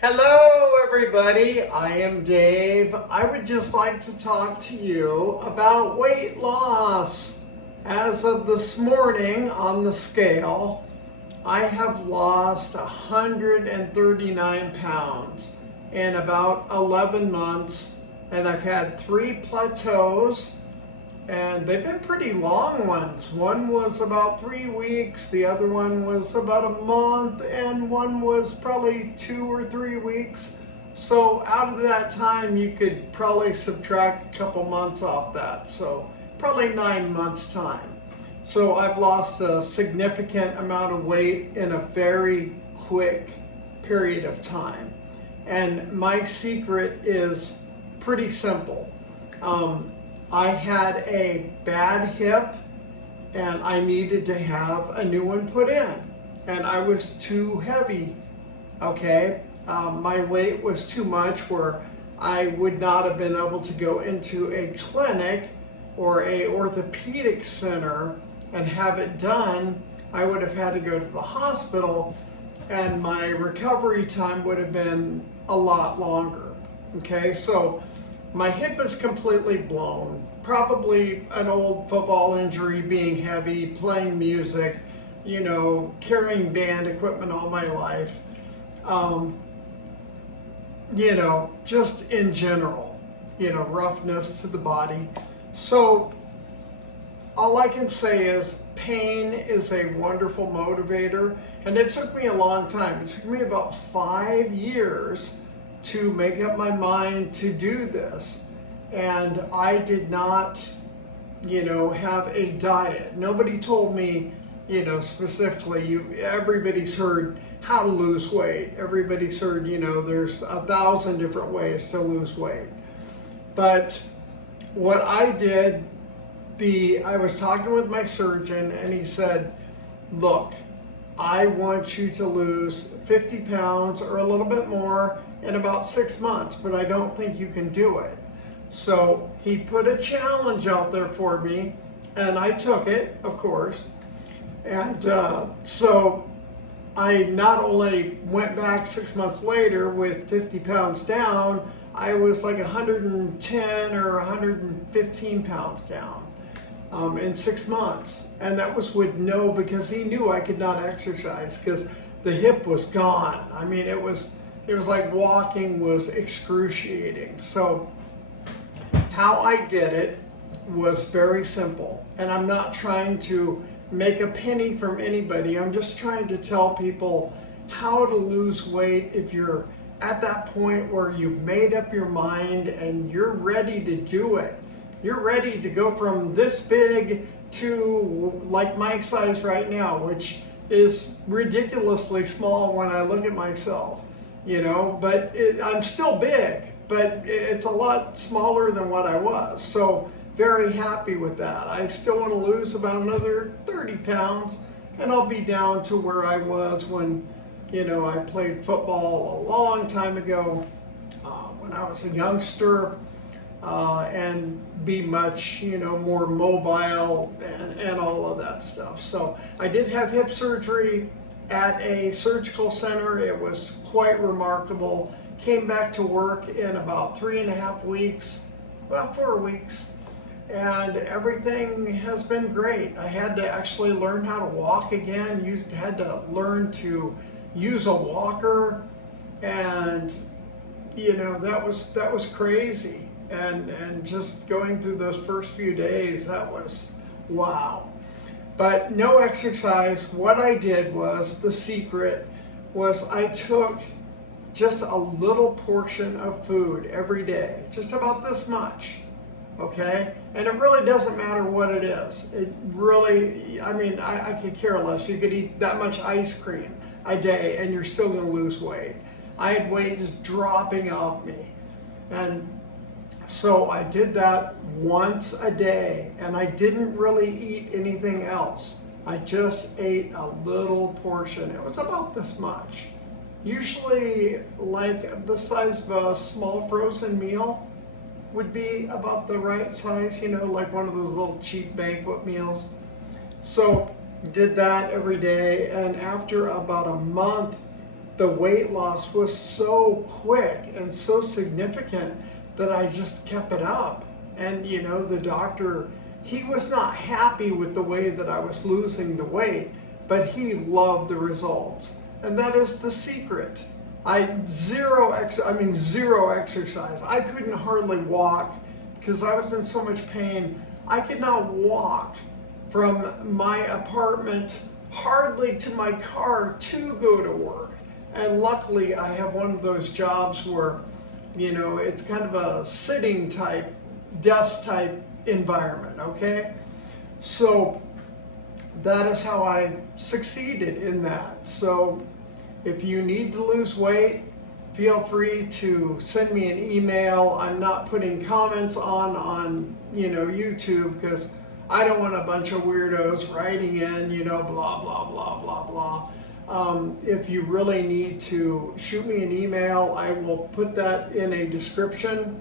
Hello everybody, I am Dave. I would just like to talk to you about weight loss. As of this morning on the scale, I have lost 139 pounds in about 11 months, and I've had 3 plateaus. And they've been pretty long ones. One was about 3 weeks, the other one was about a month, and one was probably 2 or 3 weeks. So out of that time, you could probably subtract a couple months off that. So probably 9 months time. So I've lost a significant amount of weight in a very quick period of time. And my secret is pretty simple. I had a bad hip and I needed to have a new one put in, and I was too heavy, okay? My weight was too much where I would not have been able to go into a clinic or a orthopedic center and have it done. I would have had to go to the hospital, and my recovery time would have been a lot longer, okay? So my hip is completely blown, probably an old football injury, being heavy, playing music, carrying band equipment all my life, just in general, roughness to the body. So all I can say is pain is a wonderful motivator, and it took me a long time. It took me about 5 years to make up my mind to do this. And I did not, have a diet. Nobody told me, specifically, everybody's heard how to lose weight. Everybody's heard, there's 1,000 different ways to lose weight. But what I did, I was talking with my surgeon, and he said, look, I want you to lose 50 pounds or a little bit more in about 6 months, but I don't think you can do it. So he put a challenge out there for me, and I took it, of course. And so I not only went back 6 months later with 50 pounds down, I was like 110 or 115 pounds down in 6 months. And that was with because he knew I could not exercise because the hip was gone. I mean, it was like walking was excruciating. So how I did it was very simple. And I'm not trying to make a penny from anybody. I'm just trying to tell people how to lose weight if you're at that point where you've made up your mind and you're ready to do it. You're ready to go from this big to like my size right now, which is ridiculously small when I look at myself. But I'm still big, but it's a lot smaller than what I was. So very happy with that. I still want to lose about another 30 pounds, and I'll be down to where I was when, I played football a long time ago, when I was a youngster, and be much, more mobile and all of that stuff. So I did have hip surgery at a surgical center. It was quite remarkable. Came back to work in about 3.5 weeks, about 4 weeks, and everything has been great. I had to actually learn how to walk again, had to learn to use a walker, and that was crazy. And just going through those first few days, that was wow. But no exercise. What I did was, the secret was I took just a little portion of food every day, just about this much, okay? And it really doesn't matter what it is. It really, I could care less. You could eat that much ice cream a day and you're still gonna lose weight. I had weight just dropping off me. And so I did that once a day, and I didn't really eat anything else. I just ate a little portion. It was about this much. Usually like the size of a small frozen meal would be about the right size, like one of those little cheap banquet meals. So did that every day, and after about a month the weight loss was so quick and so significant that I just kept it up. And you know, the doctor, he was not happy with the way that I was losing the weight, but he loved the results. And that is the secret. Zero exercise. I couldn't hardly walk because I was in so much pain. I could not walk from my apartment hardly to my car to go to work. And luckily I have one of those jobs where, you know, it's kind of a sitting type, desk type environment, okay? So that is how I succeeded in that. So if you need to lose weight, feel free to send me an email. I'm not putting comments on you know, YouTube, because I don't want a bunch of weirdos writing in, you know, blah, blah, blah, blah, blah. If you really need to shoot me an email, I will put that in a description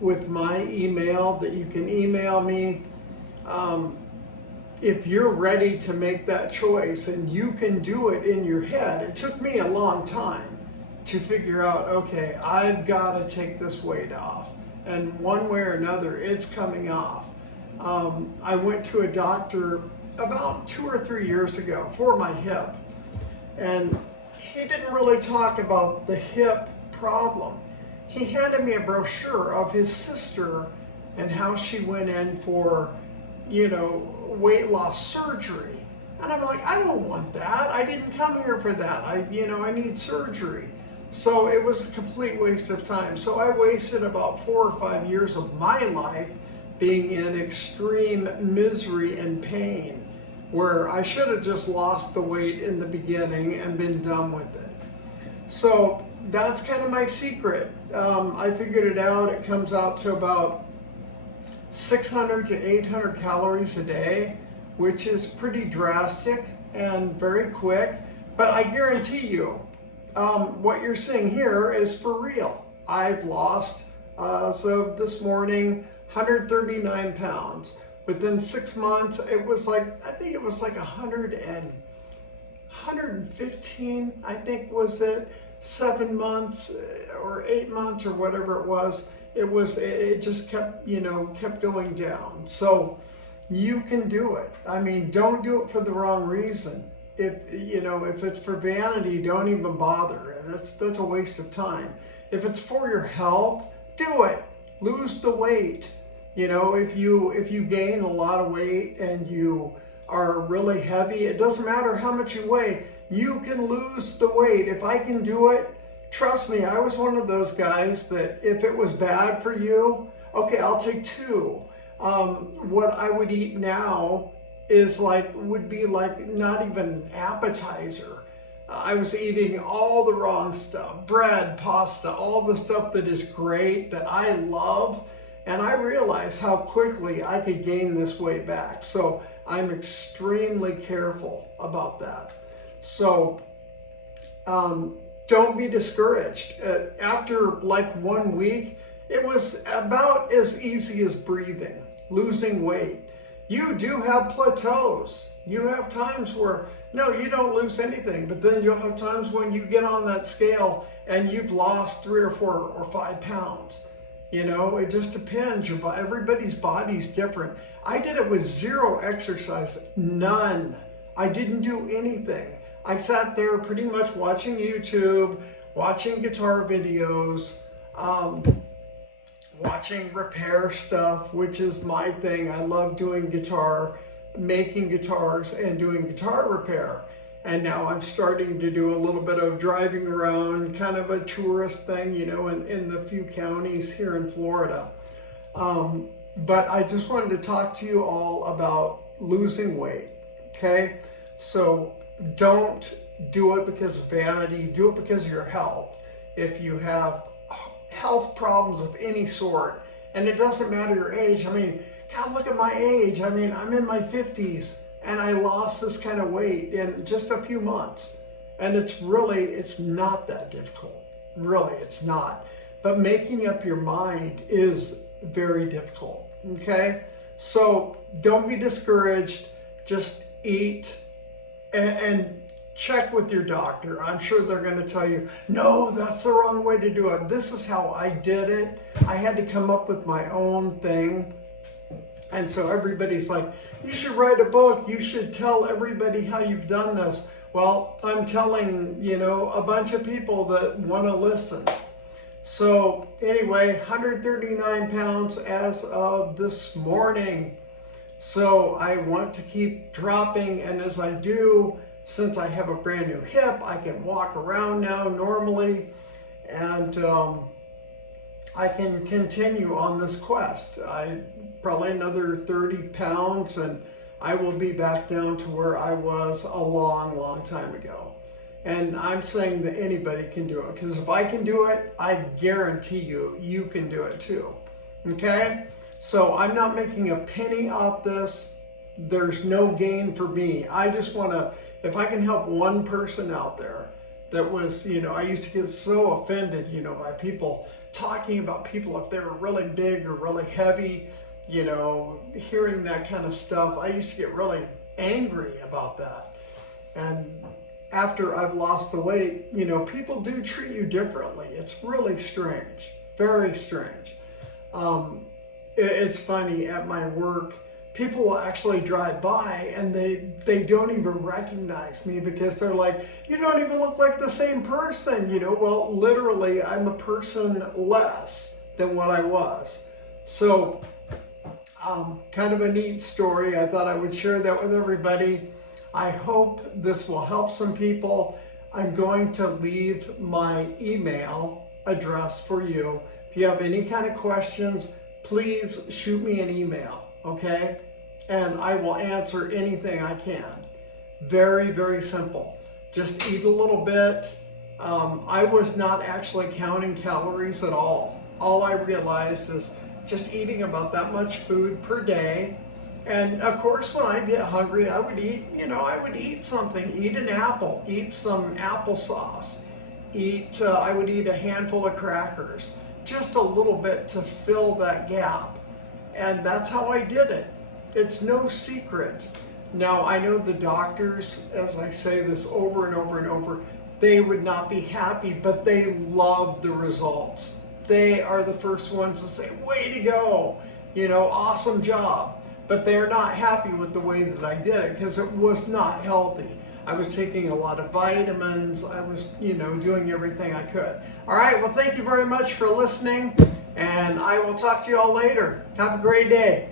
with my email that you can email me. If you're ready to make that choice and you can do it in your head, it took me a long time to figure out, okay, I've got to take this weight off. And one way or another, it's coming off. I went to a doctor about 2 or 3 years ago for my hip. And he didn't really talk about the hip problem. He handed me a brochure of his sister and how she went in for, you know, weight loss surgery. And I'm like, I don't want that. I didn't come here for that. I need surgery. So it was a complete waste of time. So I wasted about 4 or 5 years of my life being in extreme misery and pain, where I should have just lost the weight in the beginning and been done with it. So that's kind of my secret. I figured it out. It comes out to about 600 to 800 calories a day, which is pretty drastic and very quick. But I guarantee you, what you're seeing here is for real. I've lost, so this morning, 139 pounds. Within 6 months, it was like, I think it was like 115, I think was it, 7 months or 8 months or whatever it was. It just kept, kept going down. So you can do it. I mean, don't do it for the wrong reason. If it's for vanity, don't even bother. That's a waste of time. If it's for your health, do it. Lose the weight. If you gain a lot of weight and you are really heavy, it doesn't matter how much you weigh, you can lose the weight. If I can do it, trust me, I was one of those guys that if it was bad for you, okay, I'll take 2. What I would eat now would be like not even an appetizer. I was eating all the wrong stuff, bread, pasta, all the stuff that is great, that I love. And I realized how quickly I could gain this weight back. So I'm extremely careful about that. So don't be discouraged. After like 1 week, it was about as easy as breathing, losing weight. You do have plateaus. You have times where, no, you don't lose anything, but then you'll have times when you get on that scale and you've lost 3 or 4 or 5 pounds. It just depends. Everybody's body's different. I did it with 0 exercise, none. I didn't do anything. I sat there pretty much watching YouTube, watching guitar videos, watching repair stuff, which is my thing. I love doing guitar, making guitars and doing guitar repair. And now I'm starting to do a little bit of driving around, kind of a tourist thing, in the few counties here in Florida. But I just wanted to talk to you all about losing weight, okay? So don't do it because of vanity, do it because of your health. If you have health problems of any sort, and it doesn't matter your age. I mean, God, look at my age. I mean, I'm in my 50s. And I lost this kind of weight in just a few months. And it's not that difficult. Really, it's not. But making up your mind is very difficult, okay? So don't be discouraged. Just eat. And check with your doctor. I'm sure they're going to tell you, no, that's the wrong way to do it. This is how I did it. I had to come up with my own thing. And so everybody's like, you should write a book. You should tell everybody how you've done this. Well, I'm telling, a bunch of people that want to listen. So anyway, 139 pounds as of this morning. So I want to keep dropping, and as I do, since I have a brand new hip, I can walk around now normally, and I can continue on this quest. Probably another 30 pounds, and I will be back down to where I was a long, long time ago. And I'm saying that anybody can do it, because if I can do it, I guarantee you can do it too. Okay? So I'm not making a penny off this. There's no gain for me. I just want to, if I can help one person out there that was, I used to get so offended, by people talking about people if they were really big or really heavy, hearing that kind of stuff. I used to get really angry about that. And after I've lost the weight, people do treat you differently. It's really strange, very strange. It's funny, at my work, people will actually drive by and they don't even recognize me because they're like, you don't even look like the same person, Well, literally, I'm a person less than what I was. So, kind of a neat story. I thought I would share that with everybody. I hope this will help some people. I'm going to leave my email address for you. If you have any kind of questions, please shoot me an email, okay? And I will answer anything I can. Very, very simple. Just eat a little bit. I was not actually counting calories at all. All I realized is just eating about that much food per day. And of course, when I get hungry, I would eat, I would eat something, eat an apple, eat some applesauce, I would eat a handful of crackers, just a little bit to fill that gap. And that's how I did it. It's no secret. Now, I know the doctors, as I say this over and over and over, they would not be happy, but they love the results. They are the first ones to say, way to go, awesome job. But they're not happy with the way that I did it because it was not healthy. I was taking a lot of vitamins. I was, doing everything I could. All right, well, thank you very much for listening, and I will talk to you all later. Have a great day.